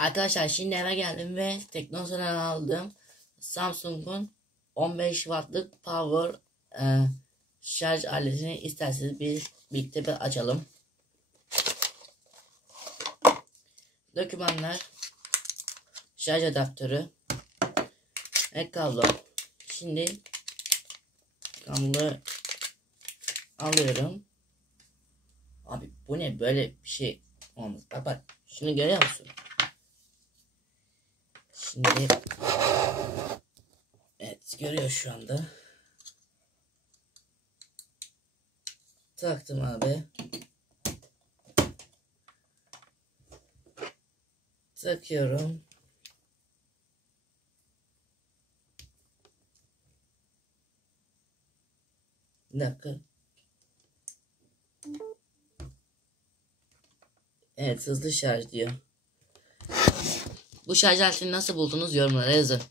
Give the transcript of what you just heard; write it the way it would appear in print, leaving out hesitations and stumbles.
Arkadaşlar şimdi eve geldim ve Teknosa'dan aldığım Samsung'un 15 wattlık power şarj aletini isterseniz birlikte bir açalım. Dokümanlar, şarj adaptörü ve kablo. Şimdi kabloyu alıyorum. Abi bu ne, böyle bir şey olmaz. Bak şunu görüyor musun? Şimdi evet, görüyor şu anda. Taktım abi. Takıyorum. Bir dakika. Evet, hızlı şarj diyor. Bu şarj aletini nasıl buldunuz, yorumlara yazın.